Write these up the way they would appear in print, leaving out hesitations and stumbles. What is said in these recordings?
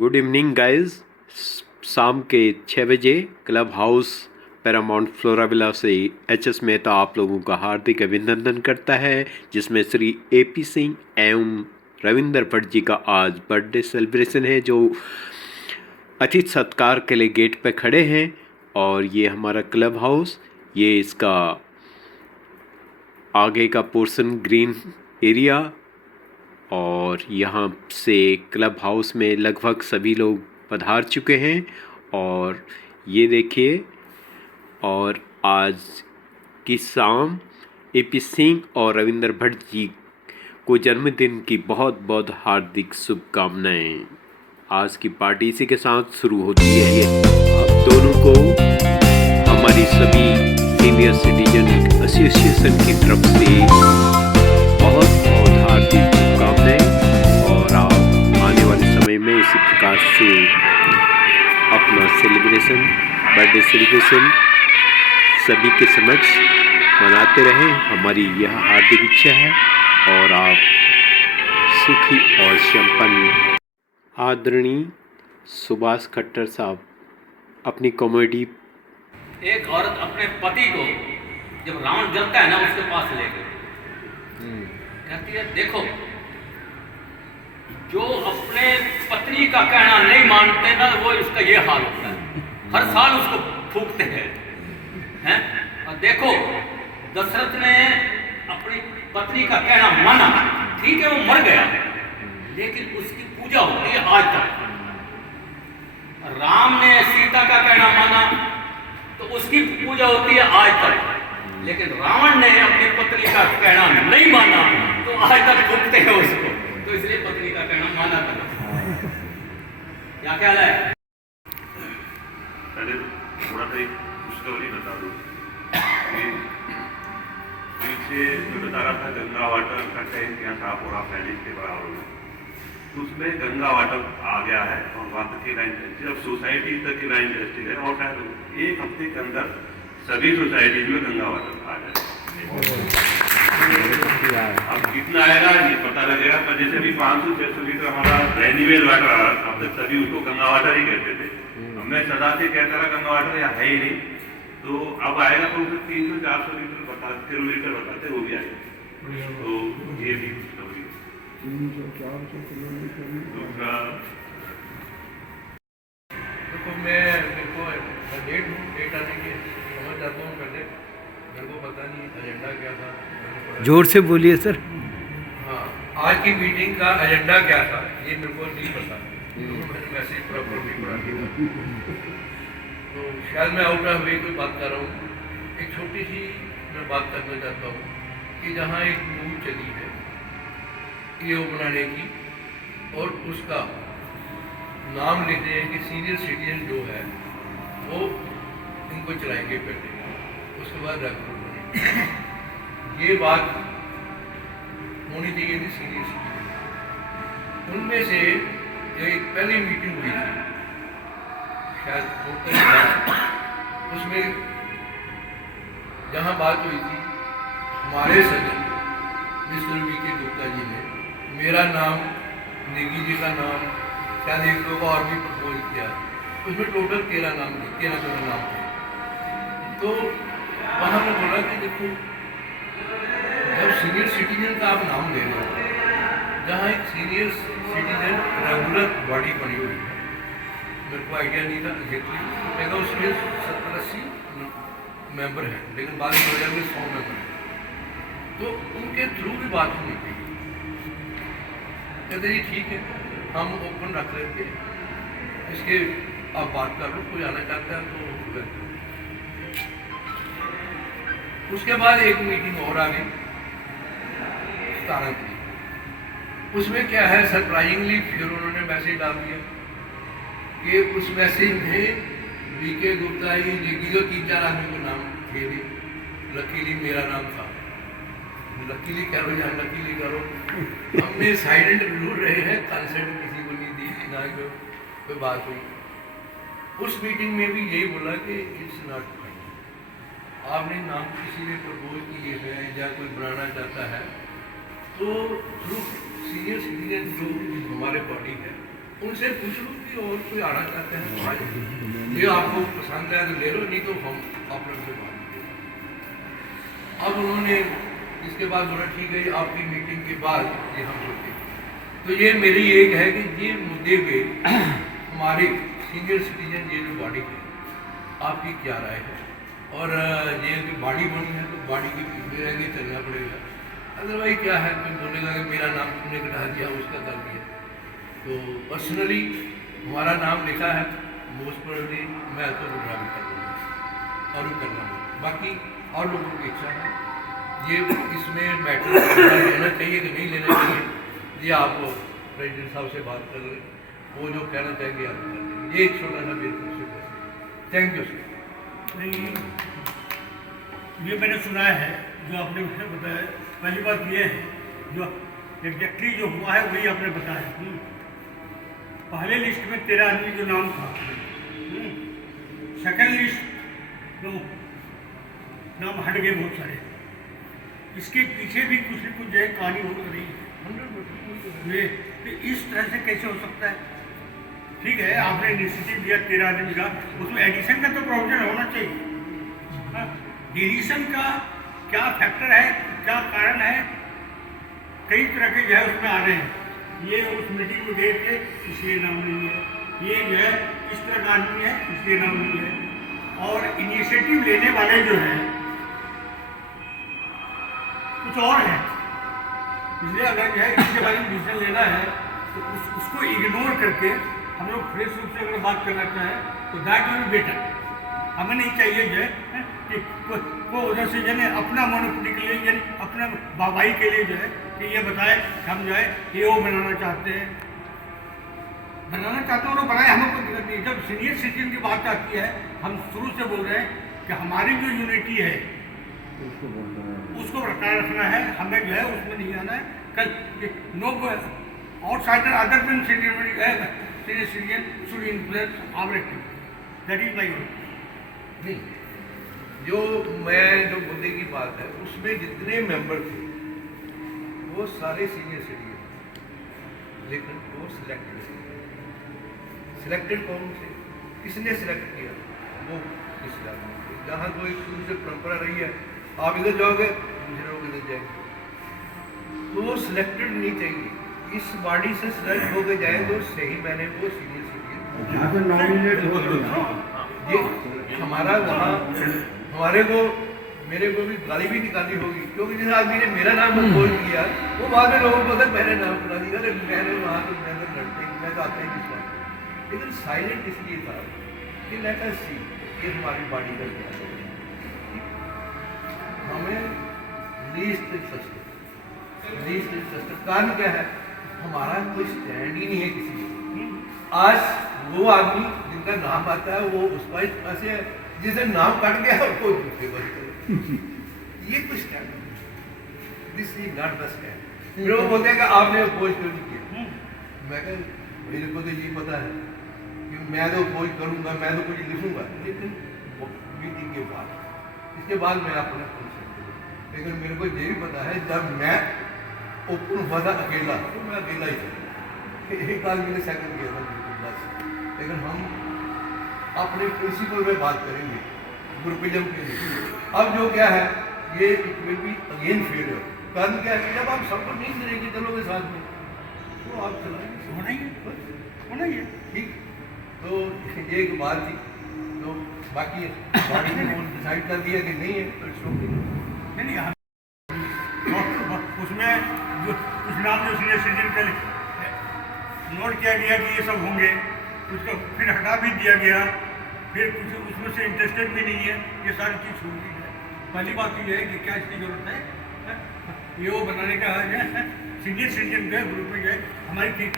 Good evening guys. शाम के 6 बजे क्लब हाउस पैरामाउंट फ्लोराविला से एच.एस. मेहता आप लोगों का हार्दिक अभिनंदन करता है, जिसमें श्री ए.पी. सिंह एवं रविंदर भट्ट जी का आज बर्थडे सेलिब्रेशन है, जो अतिथि सत्कार के लिए गेट पे खड़े हैं। और ये हमारा क्लब हाउस, ये इसका आगे का पोर्शन ग्रीन एरिया, और यहाँ से क्लब हाउस में लगभग सभी लोग पधार चुके हैं। और ये देखिए, और आज की शाम ए.पी. सिंह और रविंदर भट्ट जी को जन्मदिन की बहुत बहुत हार्दिक शुभकामनाएं। आज की पार्टी इसी के साथ शुरू होती है। आप दोनों को हमारी सभी सीनियर सिटीजन एसोसिएशन की तरफ से बहुत बहुत हार्दिक शुभकामनाएं। और आप आने वाले समय में इसी प्रकार से अपना सेलिब्रेशन, बर्थडे सेलिब्रेशन सभी के समक्ष मनाते रहें, हमारी यह हार्दिक इच्छा है। और आप सुखी और संपन्न। आदरणीय सुभाष खट्टर साहब अपनी कॉमेडी। एक औरत अपने पति को जब रावण जलता है ना, उसके पास ले गई, कहती है देखो, जो अपने पत्नी का कहना नहीं मानते ना, वो इसका ये हाल होता है। हर साल उसको फूकते हैं। और देखो, दशरथ ने अपनी पत्नी का कहना माना, ठीक है, वो मर गया, लेकिन उसकी पूजा होती है आज तक। राम ने सीता का कहना माना, तो उसकी पूजा होती है आज तक, लेकिन रावण ने अपनी पत्नी का कहना नहीं माना, तो आज तक फूकते हैं उसको। तो इसलिए पत्नी का कहना माना था। क्या ख्याल है? पहले थोड़ा सा एक स्टोरी बता दूं। पीछे जो बता रहा था गंगा वाटर का टैंक यहाँ साफ हो रहा पैलिस के बराबर में, तो उसमें गंगा वाटर आ गया है और वहाँ तक की लाइन चलती है। अब सोसाइटी तक की लाइन चलती है और शायद एक हफ्ते के अंदर सभी सोसाइटीज में गंगा वाटर आ जाए। अब कितना आएगा ये पता लगेगा, पर जैसे भी 500-600 लीटर हमारा रेन्यूएबल वाटर आ रहा था, अब तक सभी उसको गंगा वाटर ही कहते थे। अब मैं सदा से कहता रहा गंगा वाटर यहाँ है ही नहीं, तो अब आएगा तो उसे 300-400 लीटर किलोमीटर बताते, वो भी आएगा। तो ये भी स्टोरी। दूसरा देखो, मेरे को डेट आने की समझ जाता हूँ। पहले मेरे को पता नहीं एजेंडा क्या था। जोर से बोलिए सर। हाँ, आज की मीटिंग का एजेंडा क्या था ये मेरे को नहीं पता। मैंने मैसेज प्रॉपर नहीं पढ़ा दिया, तो शायद मैं आउट ऑफ वे कोई बात कर रहा हूँ। एक छोटी सी मैं बात करना चाहता हूँ कि जहाँ एक मूवी चली है ये बनाने की, और उसका नाम लिखते हैं कि सीनियर सिटीजन जो है वो इनको चलाएंगे पहले, उसके बाद रेगुलर बनेंगे। ये बात होनी चाहिए थी सीनियर सिटीजन। उनमें से जो एक पहली मीटिंग हुई थी शायद, उसमें जहाँ बात हुई थी, हमारे सदन मिस्टर वी.के. गुप्ता जी ने मेरा नाम, नेगी जी का नाम, शायद एक दो का और भी प्रपोज किया। उसमें टोटल 13-14 नाम थे। तो वहाँ मैं बोला कि देखो, जब सीनियर सिटीजन का आप नाम ले रहे हो, जहाँ एक सीनियर सिटीजन रेगुलर बॉडी बनी हुई है, मेरे को आइडिया नहीं था एग्जैक्टली, लेकिन उसमें 70-80 मेंबर हैं, लेकिन बाद में 2000 में 100 मेंबर हैं। तो उनके थ्रू भी बात होनी चाहिए। कहते जी ठीक है, हम ओपन रख लेंगे, इसके आप बात कर लो, कोई आना चाहता है तो करते। उसके बाद एक मीटिंग और आ गई 17 तारीख। उसमें क्या है, सरप्राइजिंगली फिर उन्होंने मैसेज डाल दिया कि उस मैसेज में वी.के. गुप्ता जी, निगी जो 3-4 आदमी के नाम थे, लकीली मेरा नाम था। लकीली करो या लकीली करो, हमने साइलेंट जरूर रहे हैं, कंसेंट किसी को नहीं दी, ना कोई बात हुई। उस मीटिंग में भी यही बोला कि इट्स नॉट फाइन। आपने नाम किसी ने प्रपोज किए हैं या कोई बनाना चाहता है, तो थ्रू सीनियर सिटीजन जो हमारे बॉडी है उनसे पूछ लो कि और कोई आना चाहते हैं तो आ जाए, ये आपको पसंद है तो ले लो, नहीं तो हम आप लोग से बात करेंगे। अब उन्होंने इसके बाद बोला ठीक है आपकी मीटिंग के बाद ये हम सोचेंगे। तो ये मेरी एक है कि ये मुद्दे पे हमारे सीनियर सिटीजन ये जो बॉडी है आपकी क्या राय है, और ये जो बॉडी बनी है तो बॉडी के पीछे रहेंगे चलना पड़ेगा, अदरवाइज क्या है कोई बोलेगा कि मेरा नाम तुमने घटा दिया उसका कर दिया। तो पर्सनली हमारा नाम लिखा है, मोस्ट प्रोबेबली मैं तो विड्रॉ भी कर लूँगा और भी करना होगा, बाकी और लोगों की इच्छा है। ये इसमें मैटर लेना चाहिए कि नहीं लेना चाहिए, ये आप प्रेसिडेंट साहब से बात कर लें, वो जो कहना चाहेंगे आप कर देंगे। ये एक छोटा सा मेरे तरफ से थैंक यू सर। नहीं, ये मैंने सुना है जो आपने मुझे बताया। पहली बात ये है जो एग्जैक्टली जो हुआ है वही आपने बताया। पहले लिस्ट में 13 आदमी जो नाम था, सेकंड लिस्ट तो नाम हट गए बहुत सारे। इसके पीछे भी कुछ न कुछ जो है कहानी हो रही है। तो इस तरह से कैसे हो सकता है? ठीक है, आपने इनिशिएटिव दिया 13 आदमी का, उसमें एडिशन का तो प्रोविजन होना चाहिए। डिलीशन का क्या फैक्टर है, क्या कारण है, कई तरह के जो है उसमें आ रहे हैं। ये उस मीटिंग में गए थे इसलिए नाम नहीं है, ये जो है इस तरह का आदमी है इसलिए नाम नहीं है। और इनिशिएटिव लेने वाले जो हैं कुछ और हैं, इसलिए अगर जो है इसके बारे में डिसीजन लेना है तो उसको इग्नोर करके हम लोग फ्रेश रूप से अगर बात करना चाहें तो दैट विल बी बेटर। हमें नहीं चाहिए जो है कि वो उधर से जो है अपना मोनोपोली के लिए यानी अपना बाबाई के लिए जो है कि ये बताए कि हम जो है ये वो बनाना चाहते हैं और बनाए, हमें कोई दिक्कत नहीं। जब सीनियर सिटीजन की बात आती है, हम शुरू से बोल रहे हैं कि हमारी जो यूनिटी है उसको बरकरार रखना है, हमें जो है उसमें नहीं आना है। कल no outsider other than senior citizen should influence our activity, that is my नहीं, जो मुद्दे की बात है उसमें जितने मेंबर थे वो सारे सीनियर सिटीजन, लेकिन वो सिलेक्टेड कौन थे, किसने सिलेक्ट किया, वो इस इलाके में। जहाँ तो एक शुरू से परंपरा रही है आप इधर जाओगे दूसरे लोग इधर जाएंगे, तो वो सिलेक्टेड नहीं चाहिए। इस बॉडी से सिलेक्ट हो गए जाए तो सही मैंने वो सीनियर सिटीजन ये हमारा वहाँ हमारे को मेरे को भी गाली भी निकाली होगी, क्योंकि जिस आदमी ने मेरा नाम अपोज किया वो बाद में लोगों को अगर मैंने नाम सुना दिया अरे मैंने वहाँ तो मैं तो लड़ते मैं तो आते ही विश्वास, लेकिन साइलेंट इसलिए था कि लेट अस सी ये हमारी बॉडी का क्या है। हमें लीस्ट इंटरेस्टेड कारण क्या है, हमारा कोई स्टैंड ही नहीं है किसी का। आज वो आदमी जिनका नाम आता है वो उस पर ऐसे है जिसे नाम कट गया और कोई दूसरे बस ये कुछ स्टैंड नहीं, this is not the stand. फिर वो बोलते हैं कि आपने अपोज क्यों नहीं किया, मैं कह मेरे को तो ये पता है कि मैं तो अपोज करूंगा, मैं तो कुछ लिखूंगा, लेकिन मीटिंग के बाद इसके बाद मैं अपना लेकिन मेरे को ये भी पता है जब मैं ओपन हुआ था अकेला तो मैं अकेला ही था, एक आदमी मैंने सेकंड किया था बिल्कुल बस। लेकिन हम अपने प्रिंसिपल में बात करेंगे ग्रुपिज्म के लिए। अब जो क्या है ये it will be again failure. कारण क्या है, जब आप सबको नहीं करेंगे चलोगे साथ में तो आप चलाएंगे होना ही है ठीक। तो ये एक बात थी, तो बाकी बॉडी ने डिसाइड कर दिया कि नहीं है तो इट्स ओके। नहीं उसमें जो कुछ नाम जो सीनियर सिटीजन का नोट किया गया कि ये सब होंगे, उसको फिर हटा भी दिया गया, फिर कुछ उसमें से इंटरेस्टेड भी नहीं है, ये सारी चीज़ छोड़ दी है। पहली बात ये है कि क्या इसकी ज़रूरत है ये वो बनाने का है सीनियर सिटीजन के ग्रुप में जो है हमारी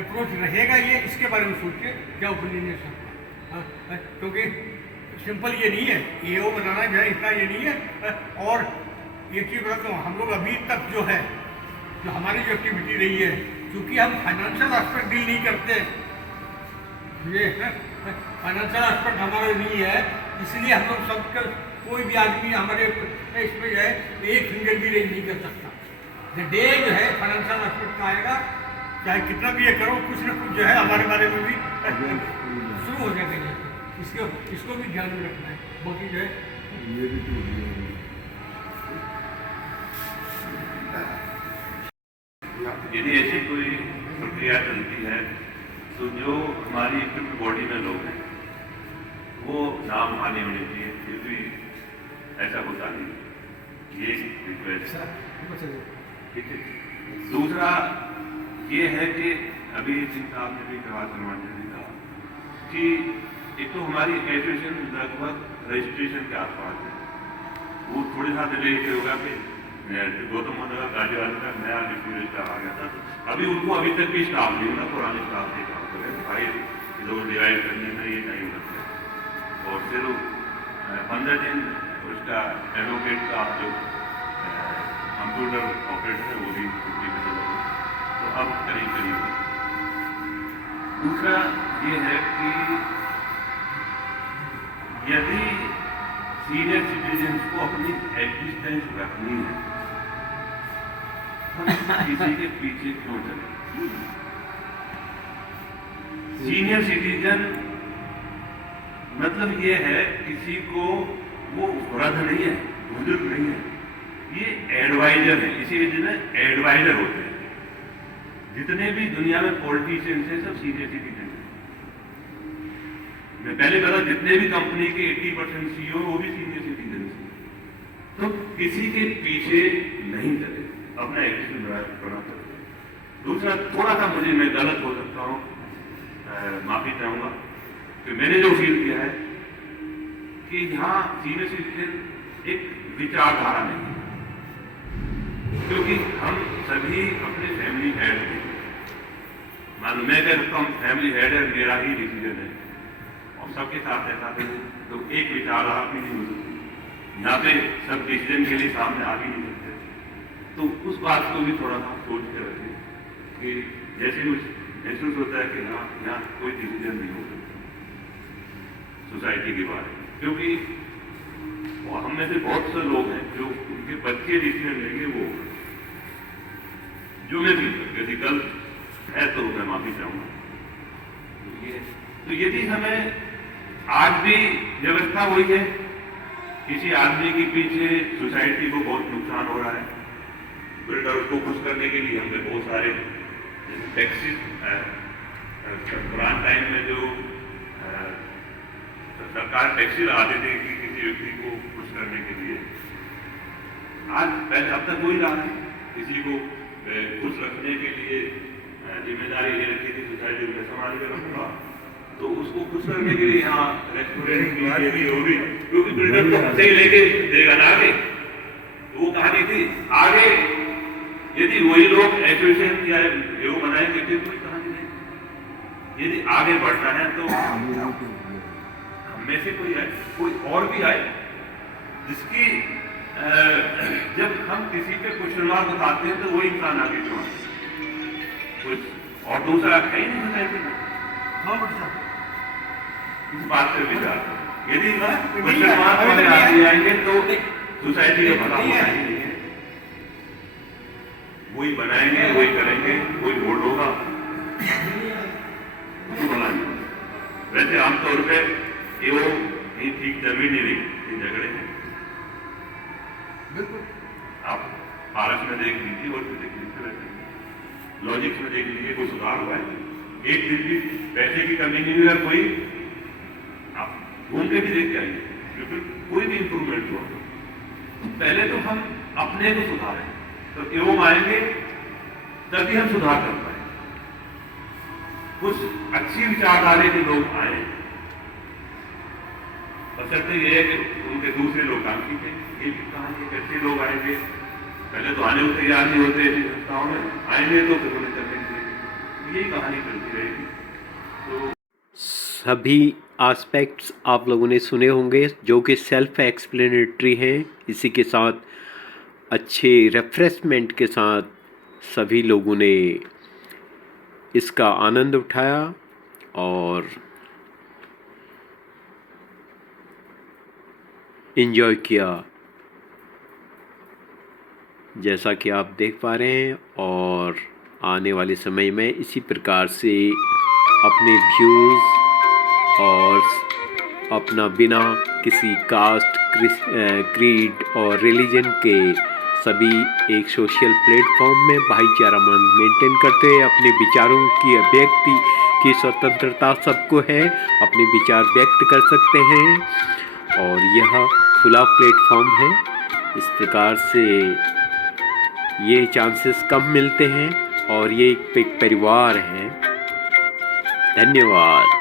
अप्रोच रहेगा ये, इसके बारे में सोचिए क्या ओपिनियन है सबका, क्योंकि सिंपल ये नहीं है ये वो बनाना जो है इतना ये नहीं है। और एक चीज़ बताता हूँ, हम लोग अभी तक जो है जो हमारी जो एक्टिविटी रही है, क्योंकि हम फाइनेंशियल एस्पेक्ट डील नहीं करते, ये फाइनेंशियल एस्पेक्ट हमारा नहीं है, इसलिए हम लोग सबका कोई भी आदमी हमारे इसमें जो है एक फिंगर भी रेंज नहीं कर सकता। द डे जो है फाइनेंशियल एस्पेक्ट का आएगा चाहे कितना भी ये करो, कुछ ना कुछ जो है हमारे बारे में भी शुरू हो जाएगा। इसको भी ध्यान में रखना है। बाकी जो है यदि ऐसी कोई प्रक्रिया चलती है तो जो हमारी इक्विप्ड बॉडी में लोग हैं वो नाम हानि होनी चाहिए, फिर भी ऐसा होता नहीं। ये रिक्वेस्ट ठीक है। दूसरा ये है कि अभी सिंह साहब ने भी कहा, सलमान ने भी कहा कि एक तो हमारी एजुकेशन लगभग रजिस्ट्रेशन के आसपास है, वो थोड़े सा डिले से होगा कि गौतम नगर गाजियाबाद का नया डिप्टी रजिस्ट्रार आ गया था, अभी उनको अभी तक भी स्टाफ नहीं होगा, पुराने स्टाफ से काम कर रहे हैं। फाइल इधर डिवाइड करने में ये टाइम लगता है और फिर 15 दिन उसका एडवोकेट का जो कंप्यूटर ऑपरेटर है वो भी छुट्टी पे चला गया, तो अब करीब करीब। दूसरा ये है कि यदि सीनियर सिटीजन्स को अपनी एग्जिस्टेंस रखनी है तो किसी के पीछे क्यों चले? सीनियर सिटीजन मतलब ये है किसी को, वो वृद्ध नहीं है, बुजुर्ग नहीं है, ये एडवाइजर है। इसीलिए जिन्हें एडवाइजर होते हैं, जितने भी दुनिया में पॉलिटिशियंस हैं सब सीनियर सिटीजन हैं। मैं पहले कहा जितने भी कंपनी के 80% CEO वो भी सीनियर सिटीजन हैं। तो किसी के पीछे नहीं चले, अपना एग्जिस्टेंस बना सकते। दूसरा थोड़ा सा मुझे, मैं गलत हो सकता हूँ, माफी चाहूंगा कि मैंने जो फील किया है कि यहाँ सीनियर सिटीजन एक विचारधारा नहीं है, क्योंकि हम सभी अपने फैमिली हेड हैं। मान लो मैं कह सकता हूँ फैमिली हेड है, मेरा ही डिसीजन है और सबके साथ ऐसा तो एक विचारधारा भी नहीं हो सकती, यहाँ पे सब डिसीजन के लिए सामने आ भी नहीं सकते। तो उस बात को भी थोड़ा सा सोच के रखें कि जैसे कुछ महसूस होता है कि हाँ यहाँ कोई डिसीजन नहीं हो सकता सोसाइटी के बारे में, क्योंकि हम में से बहुत से लोग हैं जो उनके बच्चे डिसीजन लेंगे वो जो मैं भी यदि गलत है तो मैं माफी चाहूंगा। तो यदि हमें आज भी व्यवस्था हुई है, किसी आदमी के पीछे सोसाइटी को बहुत नुकसान हो रहा है, बिल्डर को खुश करने के लिए हमने बहुत सारे टैक्सी, पुराने टाइम में जो सरकार टैक्सी लगाते थे कि किसी व्यक्ति को खुश करने के लिए, आज पहले अब तक वही रहा है, किसी को खुश रखने के लिए जिम्मेदारी ये रखी थी सोसाइटी में संभाल के रखूंगा, तो उसको खुश करने के लिए यहाँ रेस्टोरेंट की होगी, क्योंकि बिल्डर को हमसे ही लेके देगा ना आगे। वो कहानी थी आगे, यदि वही लोग एसोसिएशन या वो बनाएंगे तो कोई कहानी नहीं। यदि आगे बढ़ना है तो हमें से कोई आए, कोई और भी आए जिसकी जब हम किसी पे क्वेश्चन मार्क बताते हैं तो वो इंसान आगे क्यों आए, कुछ और दूसरा है ही नहीं सोसाइटी में। इस बात पे विचार, यदि क्वेश्चन मार्क में आगे आएंगे तो सोसाइटी का भला होना ही नहीं है। वही बनाएंगे, वही करेंगे, वही वोट होगा, भला नहीं। वैसे आमतौर पे ये वो नहीं ठीक चल भी नहीं रही, ये झगड़े हैं। आप पारस में देख लीजिए और देख लीजिए, वैसे लॉजिक्स में देख लीजिए, कोई सुधार हुआ है? एक दिन भी पैसे की कमी नहीं हुई है, कोई आप घूम के भी देख के आइए, बिल्कुल कोई भी इंप्रूवमेंट हुआ। तो पहले तो हम अपने को सुधारें, तो एवं आएंगे तभी हम सुधार कर पाए। कुछ अच्छी विचारधारा के लोग आए, बशर्ते ये है कि उनके दूसरे लोग काम सीखें। ये भी कहानी है, अच्छे लोग आएंगे, पहले तो आने को तैयार नहीं होते ऐसी संस्थाओं में, आएंगे तो फिर उन्हें करने के लिए, यही कहानी चलती रहेगी। तो सभी एस्पेक्ट्स आप लोगों ने सुने होंगे जो कि सेल्फ एक्सप्लेनेटरी हैं। इसी के साथ अच्छे रिफ्रेशमेंट के साथ सभी लोगों ने इसका आनंद उठाया और एंजॉय किया, जैसा कि आप देख पा रहे हैं। और आने वाले समय में इसी प्रकार से अपने व्यूज़ और अपना बिना किसी कास्ट, क्रीड और रिलीजन के सभी एक सोशल प्लेटफॉर्म में भाईचारा मेंटेन करते हुए अपने विचारों की अभिव्यक्ति की स्वतंत्रता सबको है, अपने विचार व्यक्त कर सकते हैं और यह खुला प्लेटफॉर्म है। इस प्रकार से ये चांसेस कम मिलते हैं और ये एक परिवार है। धन्यवाद।